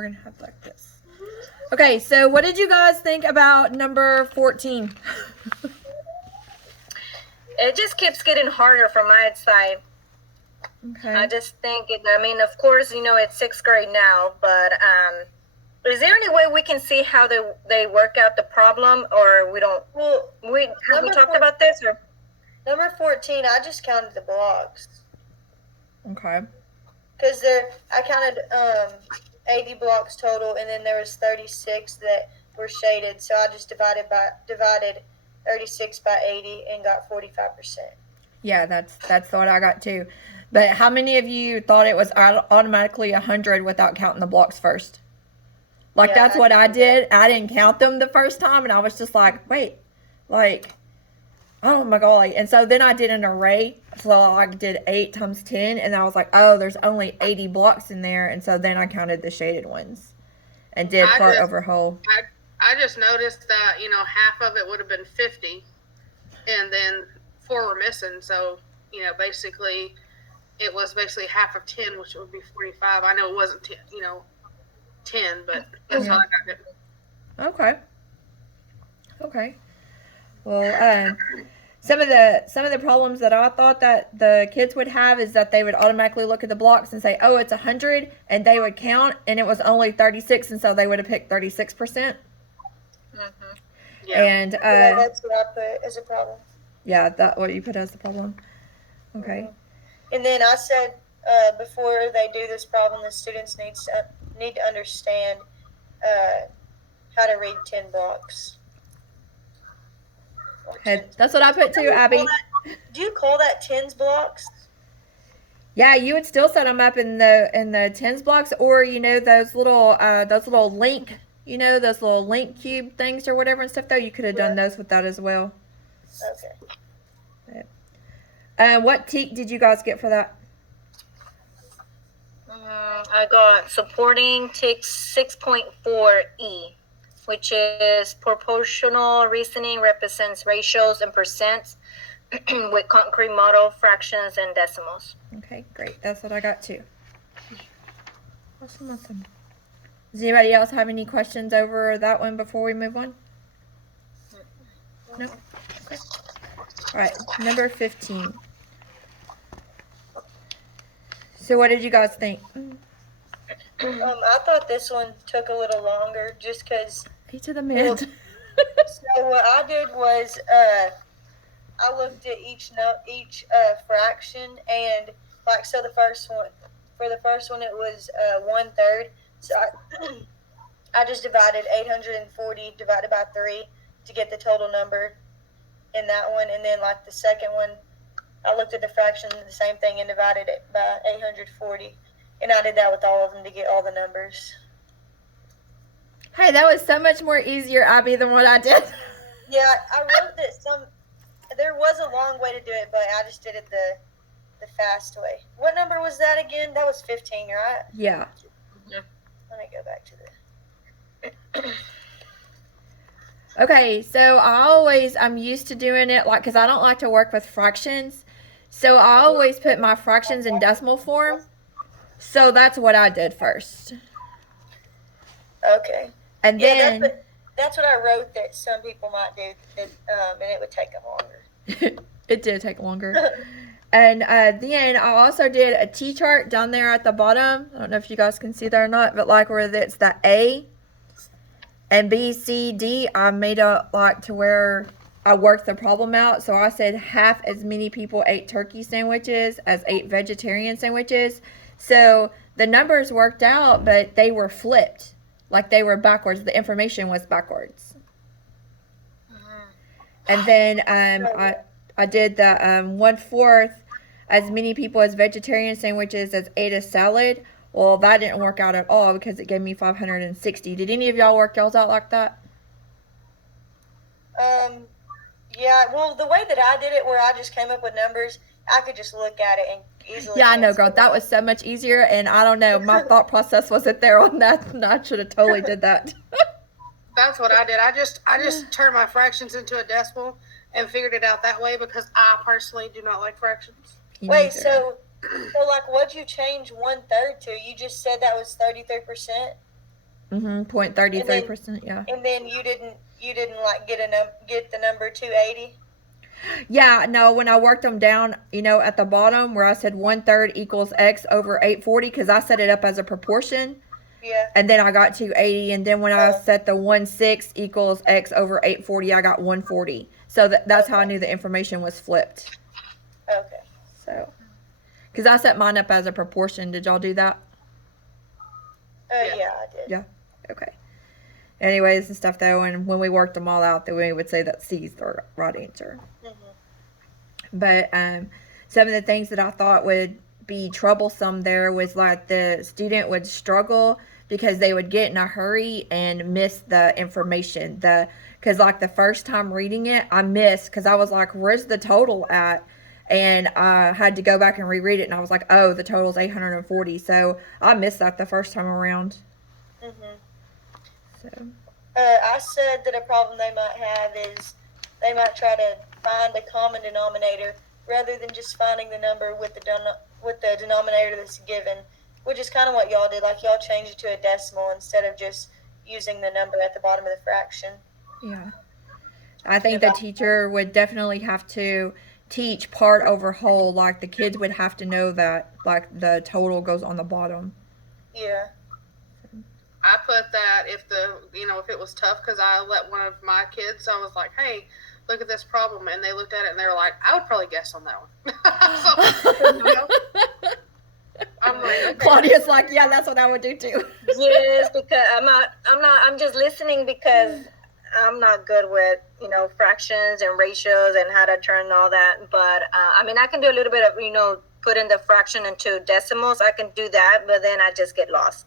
we're going to have like this. Okay, so what did you guys think about number 14? It just keeps getting harder from my side. Okay. I just think of course, it's 6th grade now, but is there any way we can see how they work out the problem, or we don't? Well, have we talked about this? Or number 14, I just counted the blocks. Okay. Because I counted 80 blocks total, and then there was 36 that were shaded. So I just divided 36 by 80 and got 45%. Yeah, that's what I got too. But how many of you thought it was automatically 100 without counting the blocks first? Like, that's what I did. I didn't count them the first time, and I was just like, wait, like, oh my God. And so then I did an array. So I did 8 times 10, and I was like, oh, there's only 80 blocks in there. And so then I counted the shaded ones and did part over whole. I just noticed that, half of it would have been 50, and then 4 were missing. So, basically, it was basically half of 10, which would be 45. I know it wasn't 10, 10, but that's how I got it. Okay. Well, some of the problems that I thought that the kids would have is that they would automatically look at the blocks and say, oh, it's 100, and they would count, and it was only 36, and so they would have picked 36%. Mm-hmm. Yeah. And that's what I put as a problem. Yeah, that what you put as the problem. Okay. Mm-hmm. And then I said before they do this problem, the students need to understand how to read 10 blocks. Okay, that's what I put too, Abby. Do you call that tens blocks? Yeah, you would still set them up in the tens blocks, or those little link, those little link cube things or whatever and stuff. Though you could have done those with that as well. Okay. What teak did you guys get for that? I got supporting TIC 6.4E, which is proportional reasoning represents ratios and percents with concrete model, fractions, and decimals. Okay, great. That's what I got too. Awesome. Does anybody else have any questions over that one before we move on? No? Okay. All right, number 15. So what did you guys think? I thought this one took a little longer just because. To the mid. So what I did was I looked at each fraction, and so the first one it was 1/3. So I just divided 840 divided by 3 to get the total number in that one, and then the second one I looked at the fraction, the same thing, and divided it by 840, and I did that with all of them to get all the numbers. Hey, that was so much more easier, Abby, than what I did. Yeah, I wrote that there was a long way to do it, but I just did it the fast way. What number was that again? That was 15, right? Yeah. Let me go back to the... Okay, so I'm used to doing it because I don't like to work with fractions. So I always put my fractions in decimal form. So that's what I did first. Okay. And then that's what I wrote that some people might do, and it would take them longer. It did take longer. And then I also did a T-chart down there at the bottom. I don't know if you guys can see that or not, but where it's the A and B, C, D, I made a to where I worked the problem out. So I said half as many people ate turkey sandwiches as ate vegetarian sandwiches. So the numbers worked out, but they were flipped. They were backwards. The information was backwards. And then I did the 1/4 as many people as vegetarian sandwiches as ate a salad. Well, that didn't work out at all because it gave me 560. Did any of y'all work y'all's out like that? Yeah. Well, the way that I did it, where I just came up with numbers, I could just look at it and easily. Yeah, I know, girl. That was so much easier, and I don't know. My thought process wasn't there on that, and I should have totally did that. That's what I did. I just turned my fractions into a decimal and figured it out that way because I personally do not like fractions. Wait, so what'd you change 1/3 to? You just said that was 33%? Mm-hmm. 0.33%. Yeah. And then you didn't like get the number 280. Yeah. No. When I worked them down, at the bottom where I said 1/3 equals x over 840, because I set it up as a proportion. Yeah. And then I got 280, and then when I set the 1/6 equals x over 840, I got 140. So that's how I knew the information was flipped. Okay. So, because I set mine up as a proportion. Did y'all do that? Yeah, I did. Yeah. Okay. Anyways and stuff though, and when we worked them all out, then we would say that C is the right answer. Mm-hmm. But some of the things that I thought would be troublesome there was like the student would struggle because they would get in a hurry and miss the information. Because like the first time reading it, I missed because I was like, "Where's the total at?" And I had to go back and reread it, and I was like, "Oh, the total's 840." So I missed that the first time around. Mm-hmm. So. I said that a problem they might have is they might try to find a common denominator rather than just finding the number with the denominator that's given, which is kind of what y'all did. Like y'all changed it to a decimal instead of just using the number at the bottom of the fraction. Yeah. I think the teacher would definitely have to teach part over whole. Like the kids would have to know that like the total goes on the bottom. Yeah. I put that if it was tough, because I let one of my kids, I was like, hey, look at this problem. And they looked at it and they were like, I would probably guess on that one. I'm like, okay. Claudia's like, yeah, that's what I would do too. Yes, because I'm just listening because I'm not good with, fractions and ratios and how to turn all that. But, I can do a little bit of, put in the fraction into decimals. I can do that, but then I just get lost.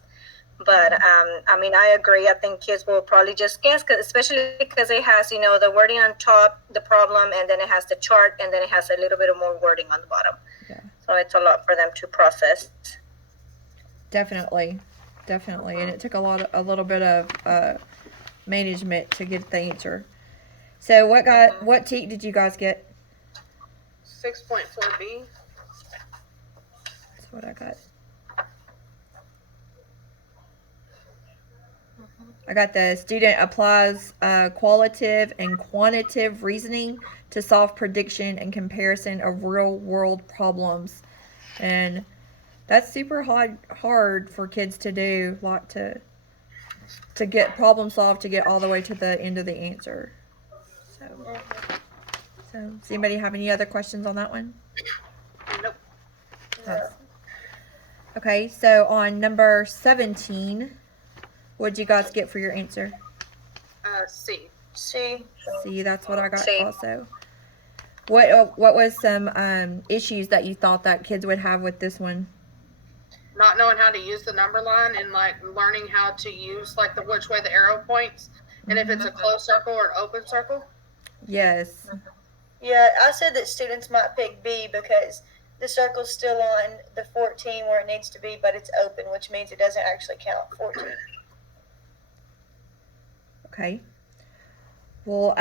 But, I agree. I think kids will probably just guess, especially because it has, the wording on top, the problem, and then it has the chart, and then it has a little bit of more wording on the bottom. Yeah. So it's a lot for them to process. Definitely. And it took a little bit of management to get the answer. So what TEK did you guys get? 6.4B. That's what I got. I got the student applies qualitative and quantitative reasoning to solve prediction and comparison of real world problems. And that's super hard for kids to do, like to get problem solved to get all the way to the end of the answer. So does anybody have any other questions on that one? Nope. No. Okay, so on number 17, what did you guys get for your answer? C. C. See, that's what I got C. also. What was some issues that you thought that kids would have with this one? Not knowing how to use the number line and like learning how to use like which way the arrow points, and if it's a closed circle or an open circle. Yes. Yeah, I said that students might pick B because the circle's still on the 14 where it needs to be, but it's open, which means it doesn't actually count 14. Okay. Well,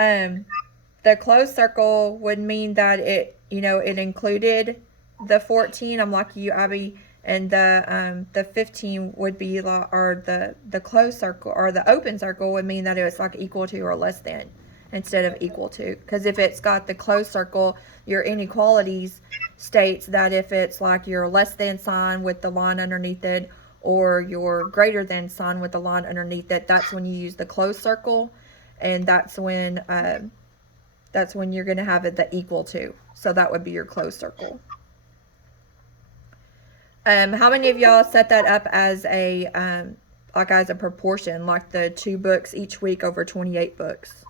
the closed circle would mean that it included the 14. I'm like you, Abby, and the 15 would be like, or the closed circle or the open circle would mean that it was like equal to or less than instead of equal to. Because if it's got the closed circle, your inequalities states that if it's like your less than sign with the line underneath it or your greater than sign with the line underneath it, that's when you use the closed circle, and that's when you're going to have it the equal to. So that would be your closed circle. How many of y'all set that up as a as a proportion, like the 2 books each week over 28 books?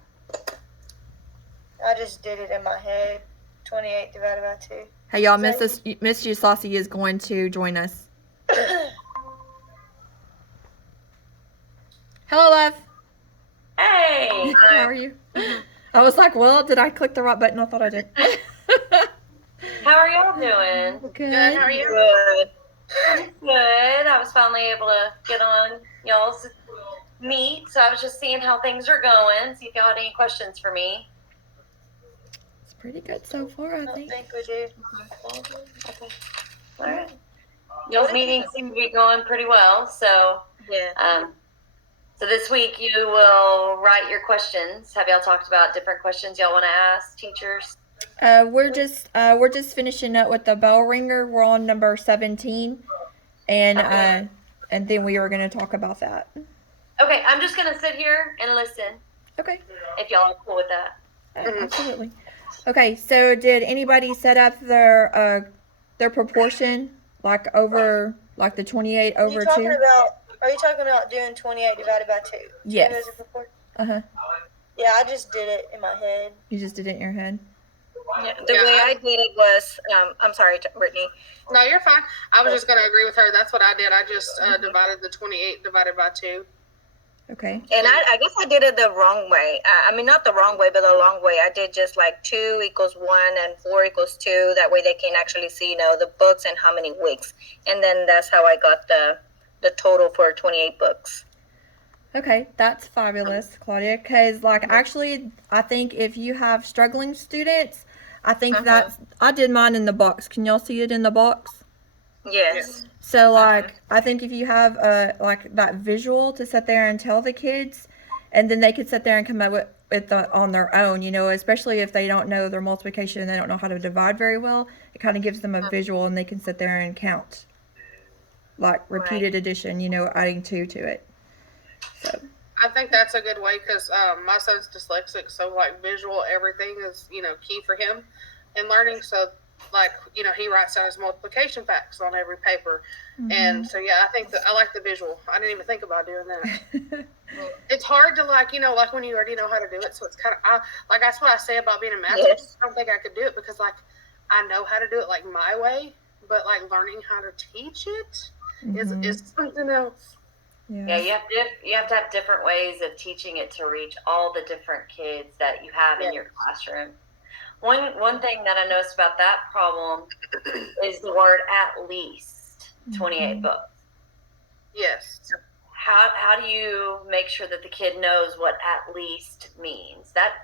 I just did it in my head. 28 divided by 2. Hey y'all, Miss Usasi is going to join us. Hello, love. Hey, How are you? I was like, well, did I click the right button? I thought I did. how are y'all doing? Good. How are you? Good. Good. I was finally able to get on y'all's meet, so I was just seeing how things are going, see if y'all had any questions for me. It's pretty good so far, I I don't think. think we do. Okay. All right. Y'all's meetings seem to be going pretty well, so Yeah. So this week you will write your questions. Have y'all talked about different questions y'all want to ask teachers? We're just finishing up with the bell ringer. We're on number 17, and then we are going to talk about that. Okay, I'm just gonna sit here and listen. Okay. If y'all are cool with that. Absolutely. Okay, so did anybody set up their proportion like over like the 28 over 2? Are you talking about doing 28 divided by 2? Yes. 2 as a proportion? Uh-huh. Yeah, I just did it in my head. You just did it in your head? Yeah, the way I did it was, I'm sorry, Brittany. No, you're fine. I was just going to agree with her. That's what I did. I just divided the 28 divided by 2. Okay. And I guess I did it the wrong way. I mean, not the wrong way, but the long way. I did just like 2 equals 1 and 4 equals 2. That way they can actually see, you know, the books and how many weeks. And then that's how I got the total for 28 books. Okay, that's fabulous, Claudia. Because, like, actually, I think if you have struggling students, I think I did mine in the box. Can y'all see it in the box? Yes. So, like, I think if you have, like, that visual to sit there and tell the kids, and then they could sit there and come up with on their own, you know, especially if they don't know their multiplication and they don't know how to divide very well, it kind of gives them a visual and they can sit there and count. Like, repeated addition, you know, adding 2 to it. So I think that's a good way because my son's dyslexic, so like visual everything is, you know, key for him in learning. So like, you know, he writes down his multiplication facts on every paper. And so, yeah, I think that I like the visual. I didn't even think about doing that. It's hard to like, you know, like when you already know how to do it. So it's kind of, like, that's what I say about being a math teacher. I don't think I could do it because like, I know how to do it like my way, but like learning how to teach it is something else. Yeah, you have to have different ways of teaching it to reach all the different kids that you have in your classroom. One thing that I noticed about that problem is the word "at least" 28 books. Yes. How do you make sure that the kid knows what "at least" means? That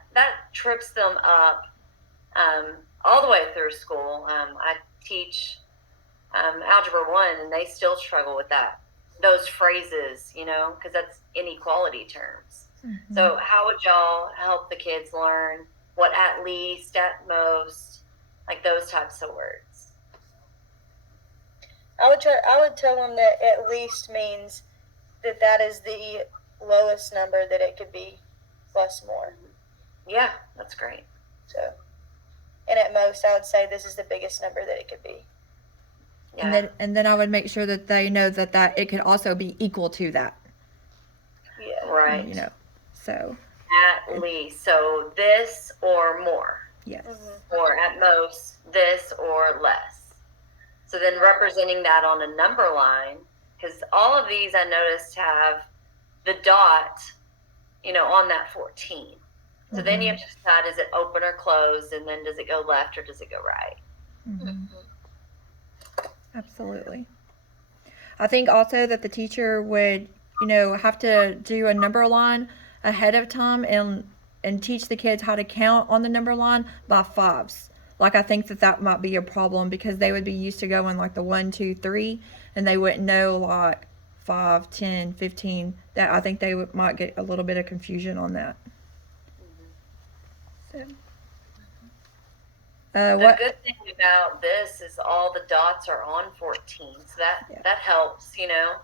trips them up all the way through school. I teach Algebra 1, and they still struggle with those phrases, you know, because that's inequality terms. So how would y'all help the kids learn what at least, at most, like those types of words? I would tell them that at least means that is the lowest number that it could be plus more. Yeah, that's great. So, and at most, I would say this is the biggest number that it could be. Yeah. And then I would make sure that they know that it could also be equal to that. Yeah. Right. You know, so. At least. So this or more. Yes. Or at most this or less. So then representing that on a number line, because all of these I noticed have the dot, you know, on that 14. So then you have to decide, is it open or closed, and then does it go left or does it go right? Absolutely. I think also that the teacher would, you know, have to do a number line ahead of time and teach the kids how to count on the number line by 5s. Like, I think that might be a problem because they would be used to going like the 1, 2, 3, and they wouldn't know like 5, 10, 15. That I think they might get a little bit of confusion on that. So. The good thing about this is all the dots are on 14, so that helps, you know.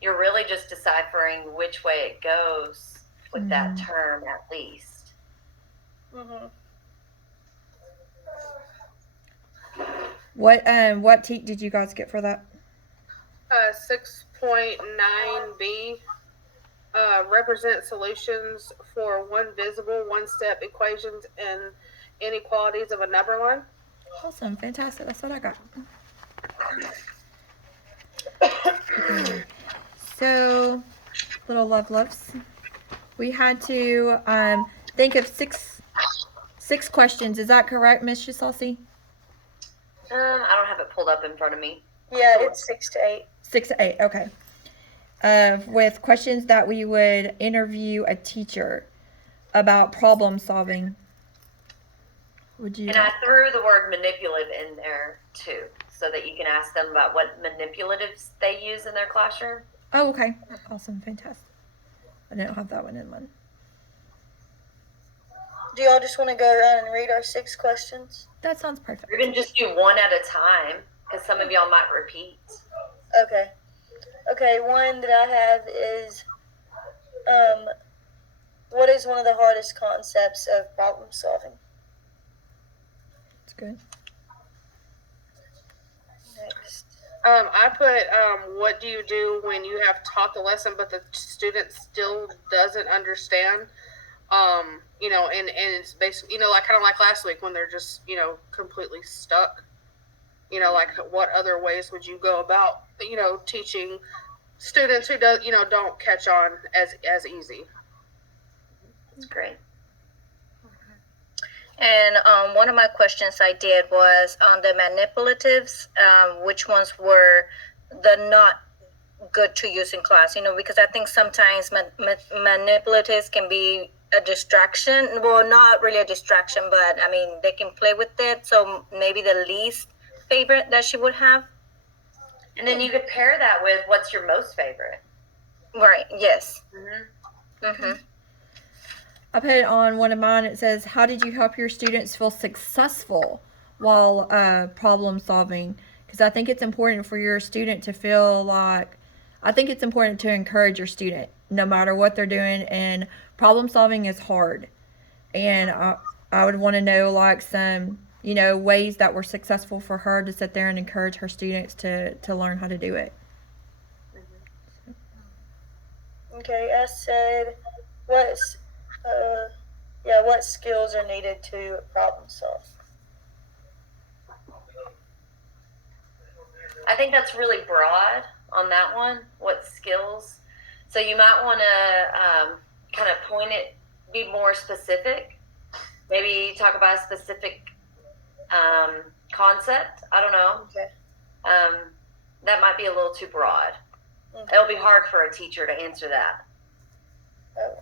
You're really just deciphering which way it goes with that term, at least. What teak did you guys get for that? 6.9b represent solutions for one visible, one-step equations and inequalities of a number line. Awesome, fantastic. That's what I got. So, little loves. We had to think of six questions. Is that correct, Miss Saucy? I don't have it pulled up in front of me. Yeah, it's 6 to 8. 6 to 8, okay. With questions that we would interview a teacher about problem solving. And I threw the word manipulative in there too, so that you can ask them about what manipulatives they use in their classroom. Oh, okay. Awesome, fantastic. I didn't have that one in mind. Do y'all just want to go around and read our 6 questions? That sounds perfect. Or even just do one at a time, because some of y'all might repeat. Okay. Okay, one that I have is, what is one of the hardest concepts of problem solving? That's good. Next. I put, what do you do when you have taught the lesson but the student still doesn't understand? You know, and it's basically, you know, like kind of like last week when they're just, you know, completely stuck. You know, like what other ways would you go about, you know, teaching students who don't catch on as easy? That's great. And one of my questions I did was on the manipulatives, which ones were the not good to use in class, you know, because I think sometimes manipulatives can be a distraction. Well, not really a distraction, but I mean, they can play with it. So maybe the least favorite that she would have. And then you could pair that with what's your most favorite. Right, yes. Mm-hmm. Mm-hmm. I put it on one of mine. It says, how did you help your students feel successful while problem solving? Because I think it's important for your student to feel like, I think it's important to encourage your student no matter what they're doing. And problem solving is hard. And I would want to know like some, you know, ways that were successful for her to sit there and encourage her students to learn how to do it. Okay, I said, what skills are needed to problem solve? I think that's really broad on that one. What skills? So you might want to kind of point it, be more specific. Maybe talk about a specific concept. I don't know. Okay. That might be a little too broad. Okay. It'll be hard for a teacher to answer that. Oh.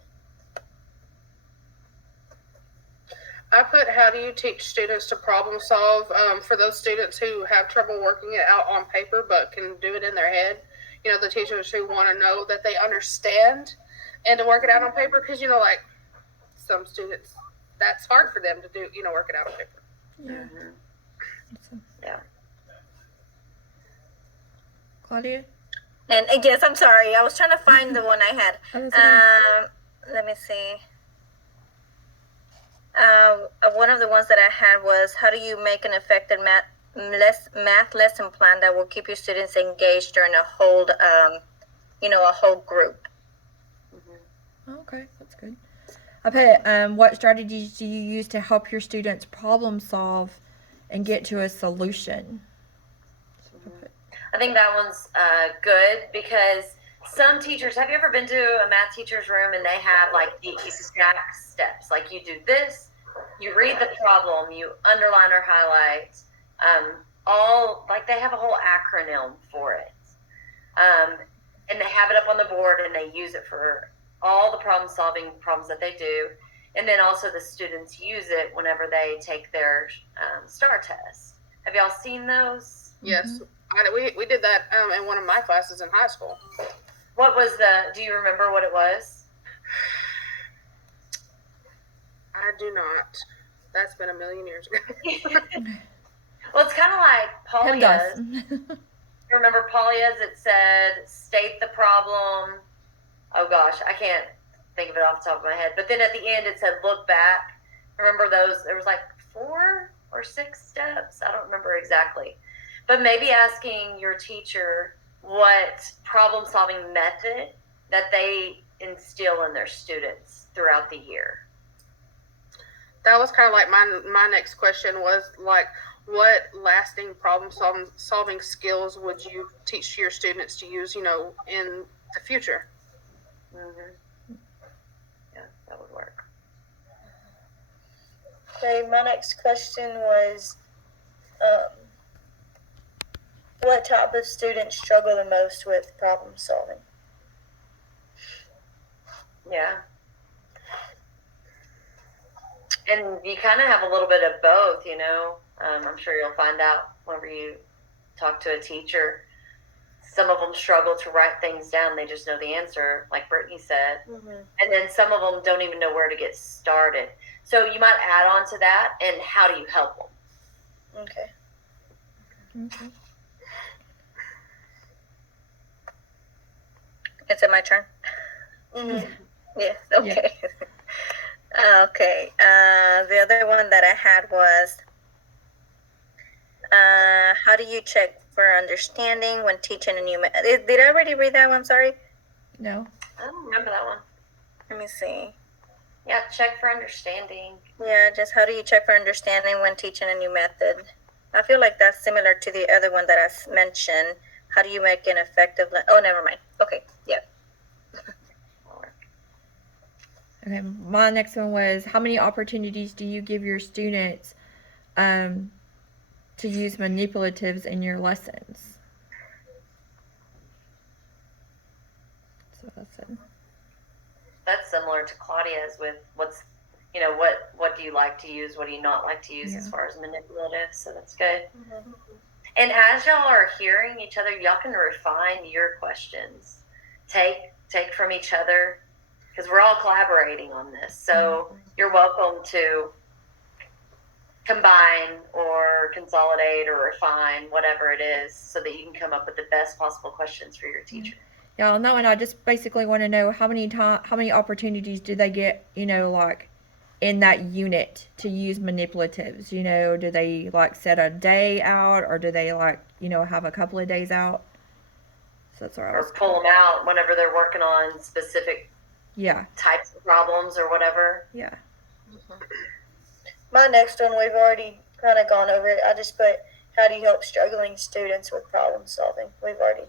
I put, how do you teach students to problem solve for those students who have trouble working it out on paper but can do it in their head? You know, the teachers who want to know that they understand and to work it out on paper, because, you know, like some students, that's hard for them to do, you know, work it out on paper. Yeah. Mm-hmm. Yeah. Claudia? And yes, I'm sorry. I was trying to find the one I had. Oh, that's okay. Let me see. One of the ones that I had was, how do you make an effective math lesson plan that will keep your students engaged during a whole, a whole group? Oh, okay, that's good. I put, what strategies do you use to help your students problem solve and get to a solution? I think that one's good, because some teachers, have you ever been to a math teacher's room and they have like the exact steps? Like, you do this, you read the problem, you underline or highlight, all, like, they have a whole acronym for it. And they have it up on the board and they use it for all the problem-solving problems that they do. And then also the students use it whenever they take their STAR test. Have y'all seen those? Yes. We did that in one of my classes in high school. What was do you remember what it was? I do not. That's been a million years ago. Well, it's kind of like Him Polya's. does. Remember Polya's? It said, state the problem. Oh gosh, I can't think of it off the top of my head. But then at the end it said, look back. Remember those? There was like 4 or 6 steps. I don't remember exactly. But maybe asking your teacher what problem-solving method that they instill in their students throughout the year. That was kind of like my next question was like, what lasting problem-solving skills would you teach your students to use, you know, in the future? Mm-hmm. Yeah, that would work. Okay, my next question was, what type of students struggle the most with problem solving? Yeah. And you kind of have a little bit of both, you know. I'm sure you'll find out whenever you talk to a teacher. some of them struggle to write things down. They just know the answer, like Brittany said. Mm-hmm. And then some of them don't even know where to get started. So you might add on to that, and how do you help them? Okay. Okay. Is it my turn? Mm-hmm. Yes. Okay. Okay. The other one that I had was, how do you check for understanding when teaching a new method? Did I already read that one? Sorry. No. I don't remember that one. Let me see. Yeah, check for understanding. Yeah, just how do you check for understanding when teaching a new method? I feel like that's similar to the other one that I mentioned. How do you make an effective? Oh, never mind. Okay. Yeah. Okay. My next one was, how many opportunities do you give your students to use manipulatives in your lessons? That's what I said. That's similar to Claudia's with what do you like to use, what do you not like to use as far as manipulative. So that's good. Mm-hmm. And as y'all are hearing each other, y'all can refine your questions. Take from each other, because we're all collaborating on this. So you're welcome to combine or consolidate or refine whatever it is so that you can come up with the best possible questions for your teacher. Yeah, on that one, I just basically want to know how many opportunities do they get, like in that unit to use manipulatives? Do they like set a day out, or do they like, have a couple of days out? So that's where I was. Or pull them out whenever they're working on specific types of problems or whatever. Yeah. My next one, we've already kind of gone over it. I just put, how do you help struggling students with problem solving? We've already,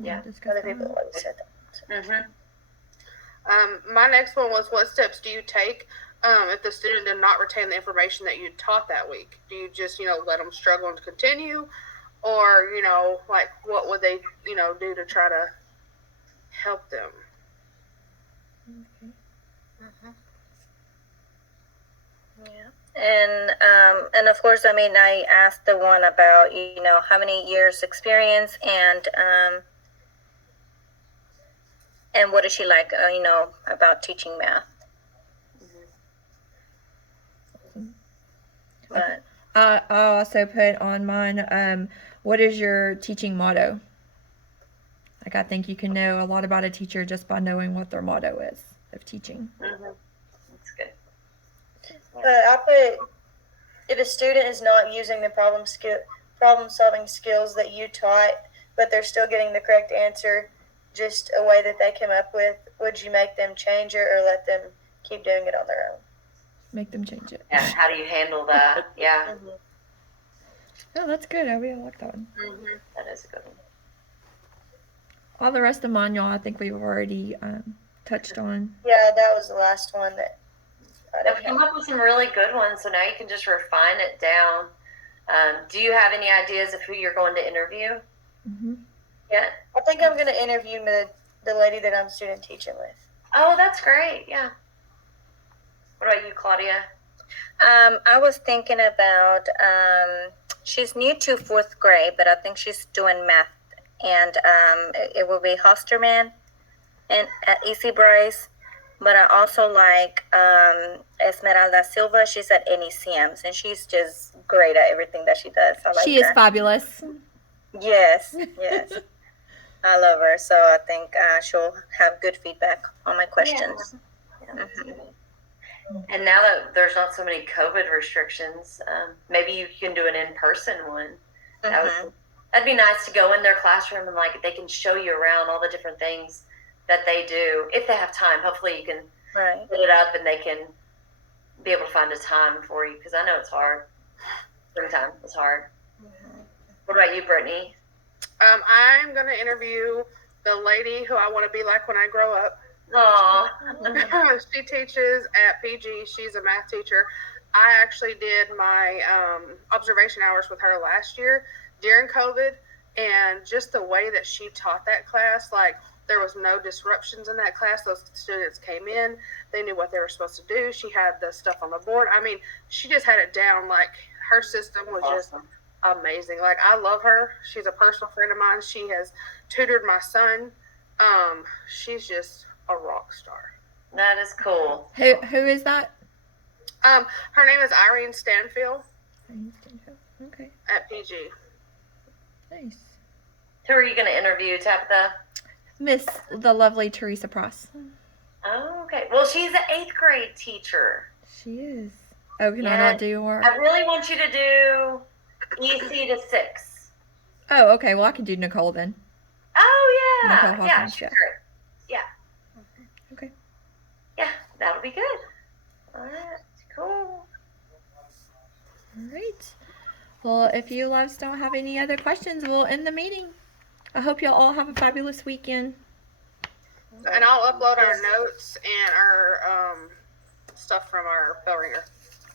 other people have already said that. So. My next one was, what steps do you take if the student did not retain the information that you taught that week? Do you just, let them struggle and continue? Or, like, what would they, do to try to help them? Okay. Yeah. And of course, I asked the one about, how many years experience and what does she like, about teaching math. But I also put on mine, what is your teaching motto? Like, I think you can know a lot about a teacher just by knowing what their motto is of teaching. That's good. I put, if a student is not using the problem solving skills that you taught, but they're still getting the correct answer, just a way that they came up with, would you make them change it or let them keep doing it on their own? Make them change it. Yeah, how do you handle that? Yeah. Mm-hmm. Oh, that's good. I really like that one. That is a good one. All the rest of mine, y'all, I think we've already touched on. Yeah, that was the last one that I've come up with some really good ones, so now you can just refine it down. Do you have any ideas of who you're going to interview? Yet? I think I'm going to interview the lady that I'm student teaching with. Oh, that's great. Yeah. What about you, Claudia? I was thinking about, she's new to 4th grade, but I think she's doing math. And it will be Hosterman and at Easy Bryce. But I also like Esmeralda Silva. She's at NECMs, and she's just great at everything that she does. I like She is her. fabulous. Yes. I love her. So I think she'll have good feedback on my questions. Yeah. And now that there's not so many COVID restrictions, maybe you can do an in-person one. That'd be nice to go in their classroom and they can show you around all the different things that they do if they have time. Hopefully you can put it up and they can be able to find a time for you, because I know it's hard. Springtime is hard. What about you, Brittany? I'm going to interview the lady who I want to be like when I grow up. Aww. She teaches at PG. She's a math teacher. I actually did my observation hours with her last year during COVID, and just the way that she taught that class, there was no disruptions in that class. Those students came in, they knew what they were supposed to do. She had the stuff on the board. I mean, she just had it down. Her system was awesome. amazing. Like, I love her. She's a personal friend of mine. She has tutored my son. She's just a rock star. That is cool. Who is that? Her name is Irene Stanfield Okay, at PG. nice. Who are you going to interview, Tabitha? Miss the lovely Teresa Pross. Oh, okay. Well, she's an 8th grade teacher. She is. Oh, can I Yeah. not do her? I really want you to do EC to 6. Oh, okay. Well, I can do Nicole then. Oh, yeah. Nicole Yeah, Hawkins, she's yeah. great. Yeah. Okay. Yeah, that'll be good. All right. Cool. All right. Well, if you loves don't have any other questions, we'll end the meeting. I hope y'all all have a fabulous weekend. And I'll upload our notes and our stuff from our Bellringer.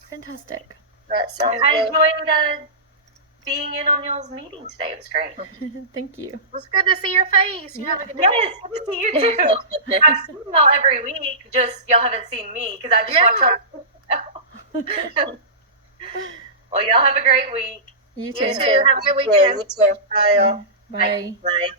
Fantastic. That sounds I good. enjoyed being in on y'all's meeting today. It was great. Thank you. It was good to see your face. You have a good day. Yes, good to see you too. I've seen y'all every week. Just y'all haven't seen me because I just watch y'all. Well, y'all have a great week. You You too. too. Have a good Yeah, weekend. you too. Bye, y'all. Bye. Bye.